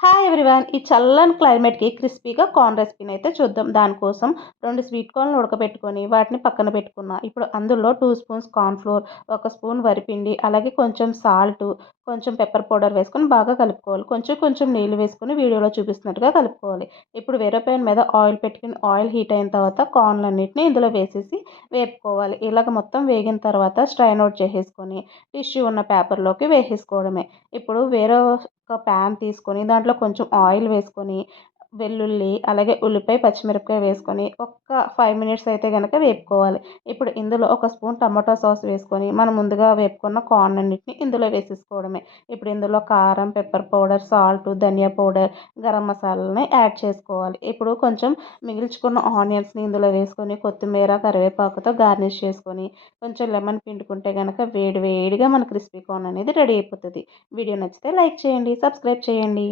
Hi everyone! ఈ చల్లని క్లైమేట్‌కి క్రిస్పీగా కార్న్ రెసిపీని అయితే చూద్దాం. దానికోసం 2 స్వీట్ కార్న్‌లు ఉడకబెట్టుకొని వాటిని పక్కన పెట్టుకున్నా. ఇప్పుడు అందులో 2 స్పూన్స్ కార్న్ ఫ్లోర్, 1 స్పూన్ వరిపిండి, అలాగే కొంచెం సాల్టు, కొంచెం పెప్పర్ పౌడర్ వేసుకొని బాగా కలుపుకోవాలి. కొంచెం కొంచెం నీళ్లు వేసుకొని వీడియోలో చూపిస్తున్నట్టుగా కలుపుకోవాలి. ఇప్పుడు వేరే పాన్ మీద ఆయిల్ పెట్టుకొని ఆయిల్ హీట్ అయిన తర్వాత కార్న్‌లన్నిటిని ఇందులో వేసేసి వేపుకోవాలి. ఇలాగ మొత్తం వేగిన తర్వాత స్ట్రైన్ ఔట్ చేసేసుకొని టిష్యూ ఉన్న పేపర్‌లోకి వేసేసుకోవడమే. ఇప్పుడు వేరే ఒక ప్యాన్ తీసుకొని దాంట్లో కొంచెం ఆయిల్ వేసుకొని, వెల్లుల్లి, అలాగే ఉల్లిపాయ, పచ్చిమిరపకాయ వేసుకొని ఒక్క 5 మినిట్స్ అయితే గనక వేపుకోవాలి. ఇప్పుడు ఇందులో ఒక స్పూన్ టమాటో సాస్ వేసుకొని, మనం ముందుగా వేపుకున్న కార్న్ అన్నిటిని ఇందులో వేసేసుకోవడమే. ఇప్పుడు ఇందులో కారం, పెప్పర్ పౌడర్, సాల్టు, ధనియా పౌడర్, గరం మసాలాలని యాడ్ చేసుకోవాలి. ఇప్పుడు కొంచెం మిగిల్చుకున్న ఆనియన్స్‌ని ఇందులో వేసుకొని, కొత్తిమీర, కరివేపాకుతో గార్నిష్ చేసుకొని, కొంచెం లెమన్ పిండుకుంటే గనక వేడి వేడిగా మన క్రిస్పీ కార్న్ అనేది రెడీ అయిపోతది. వీడియో నచ్చితే లైక్ చేయండి, సబ్స్క్రైబ్ చేయండి.